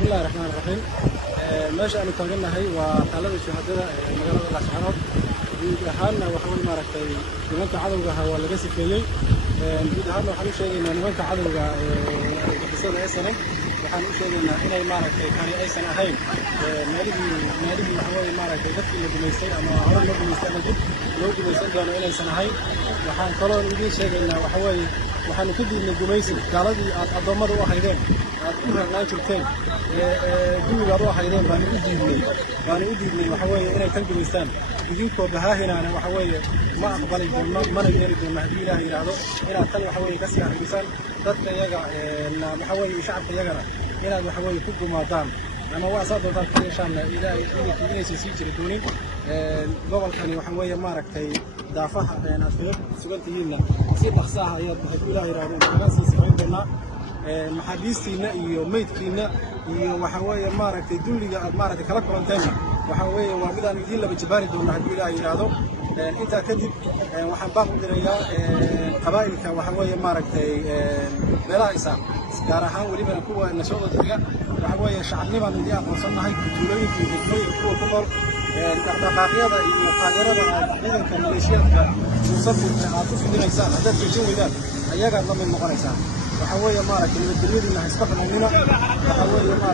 بسم الله الرحمن الرحيم. ماشي أنا تاجرنا هاي وطلب الشهادة مجال الأسعار جودهان وحول ماركتي نمك عدوها ولا جس فيي جودهان وحول شيء إن نمك عدوها بسنة أي سنة وحول شيء إن هنا ماركتي كان أي سنة هاي مالي وحول ماركتي ذكي اللي بنيستي أما هون اللي بنيستي مجد لو بنيستي كانوا إلى سنة هاي وحول طلعوا نجي شيء إن وحول waxaan ku diidnay gumaysi gaaladii aad adoomada u ahaydeen aad ku raacnaan jirteen guriga aad u ahaydeen baan u diidnay waxa weeye inay tan gumaystaan idinkoo bahaahinaana waxa weeye ma aqbali doono mana yeeli doono haddii ilaahay yiraahdo inaad tan waxa weeye ka sii argisaan dadka iyaga waxa weeye shacabka iyagana inaad waxa weeye ku gumaadaan ama waa soo doontaan ka yeeshaan ilaahay inaysan sii jiri doonin gobolkani waxa weeye maaragtay daafaha aad kaga sugantihiinna si dhaqso ah ayaad haddii ilaahay yiraahdo kaga sii samayn doonaa maxaabiistiina iyo meydkiina iyo waxa weeye maaragtay dulliga aad maaragtay kala kulanteen waxa weeye waa mid aan idiin laba jabaari doono haddii ilaahay yiraahdo intaa kadib waxaan baaq u dirayaa qabaa'ilka waxa weeye maaragtay meelaha isaa gaar ahaan weliba kuwa nasooda taga waxa weeye shacabnimaan idin aqoonsanahay tuulooyinka iyo degmooyinka kuwa ku nool dhaqdhaqaaqyada iyo taageerada ciidanka maleeshiyaadka muusabirka aad u fidinaysaan haddaad joojin weydaan ayagaad la mid noqonaysaan waxa weeye maaragtay nabadgelyadiina ha isku xumaynina waxa weeye